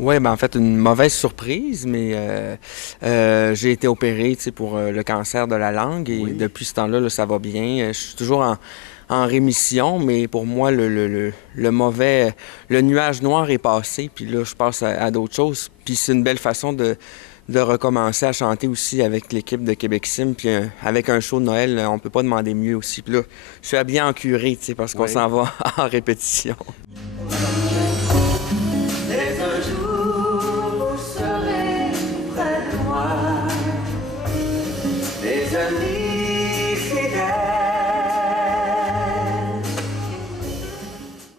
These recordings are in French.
Oui, ben en fait, une mauvaise surprise, mais j'ai été opéré, tu sais, pour le cancer de la langue et Oui. depuis ce temps-là, là, ça va bien. Je suis toujours en rémission, mais pour moi, le mauvais, le nuage noir est passé, puis là, je passe à d'autres choses. Puis c'est une belle façon de recommencer à chanter aussi avec l'équipe de Québec Sim, puis avec un show de Noël, on peut pas demander mieux aussi. Puis là, je suis habillé en curé, tu sais, parce qu'on Oui. s'en va en répétition. Mais un jour, vous serez près de moi, mes amis fidèles.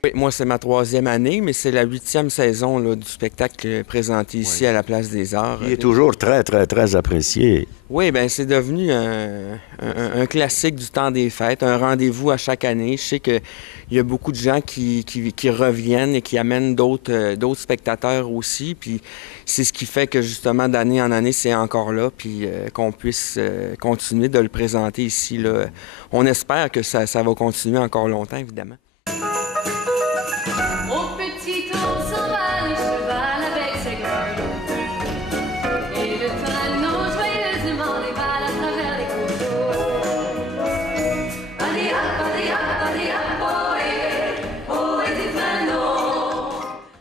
Oui, moi, c'est ma troisième année, mais c'est la huitième saison là, du spectacle présenté ici Oui. à la Place des Arts. Il est toujours très, très, très apprécié. Oui, bien, c'est devenu un classique du temps des fêtes, un rendez-vous à chaque année. Je sais qu'il y a beaucoup de gens qui reviennent et qui amènent d'autres spectateurs aussi. Puis c'est ce qui fait que, justement, d'année en année, c'est encore là, puis qu'on puisse continuer de le présenter ici, là. On espère que ça va continuer encore longtemps, évidemment. Au petit ours s'en va, le cheval avec ses grelots. Et le traîneau joyeusement dévale à travers les coteaux. Allez hop, allez hop, ohé des traîneaux.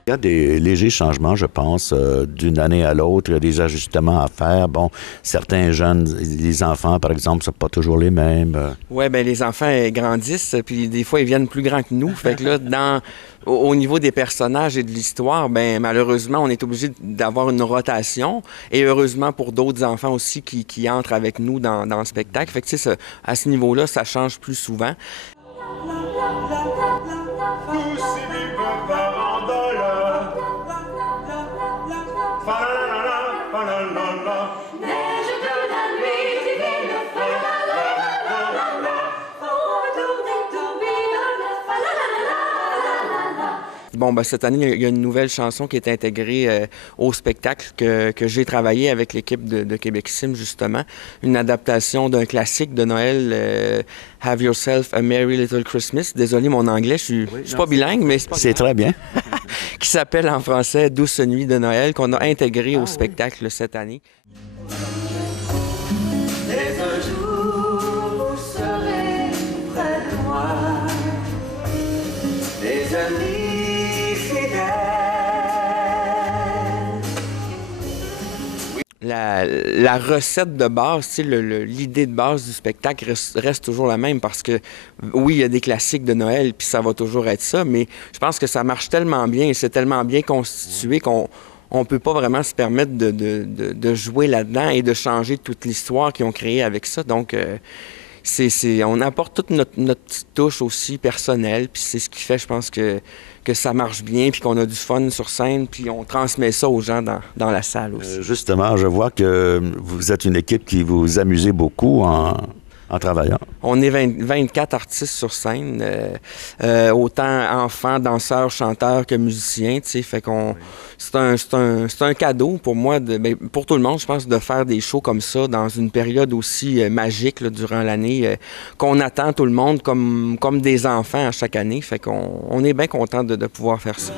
Il y a des légers changements, je pense, d'une année à l'autre. Il y a des ajustements à faire. Bon, certains jeunes, les enfants, par exemple, ne sont pas toujours les mêmes. Oui, bien, les enfants grandissent, puis des fois, ils viennent plus grands que nous. Fait que là, au niveau des personnages et de l'histoire, ben malheureusement, on est obligé d'avoir une rotation. Et heureusement pour d'autres enfants aussi qui entrent avec nous dans le spectacle. Fait que, tu sais, à ce niveau-là, ça change plus souvent. Tous ces vivants farandoles. Fa-la-la-la, fa-la-la-la. Neige de la nuit divine, fa la la la la la la. Au retour des tourbillons, fa la la la la la la. Bon, ben, cette année, il y a une nouvelle chanson qui est intégrée au spectacle que j'ai travaillé avec l'équipe de Québec Sim, justement. Une adaptation d'un classique de Noël, Have Yourself a Merry Little Christmas. Désolé, mon anglais, je suis pas bilingue, mais C'est très bien. qui s'appelle en français Douce nuit de Noël, qu'on a intégré au spectacle cette année. Mais un jour, vous serez près de moi, mes amis fidèles. La recette de base, tu sais, l'idée de base du spectacle reste toujours la même parce que, oui, il y a des classiques de Noël, puis ça va toujours être ça, mais je pense que ça marche tellement bien et c'est tellement bien constitué qu'on on peut pas vraiment se permettre de jouer là-dedans et de changer toute l'histoire qu'ils ont créée avec ça. Donc, on apporte toute notre petite touche aussi personnelle, puis c'est ce qui fait, je pense, que ça marche bien, puis qu'on a du fun sur scène, puis on transmet ça aux gens dans la salle aussi. Justement, je vois que vous êtes une équipe qui vous amusez beaucoup en travaillant. On est 24 artistes sur scène, autant enfants, danseurs, chanteurs que musiciens, tu sais, fait qu'on... C'est un cadeau pour moi, pour tout le monde, je pense, de faire des shows comme ça dans une période aussi magique là, durant l'année, qu'on attend tout le monde comme des enfants à chaque année. Fait qu'on est bien content de pouvoir faire ça.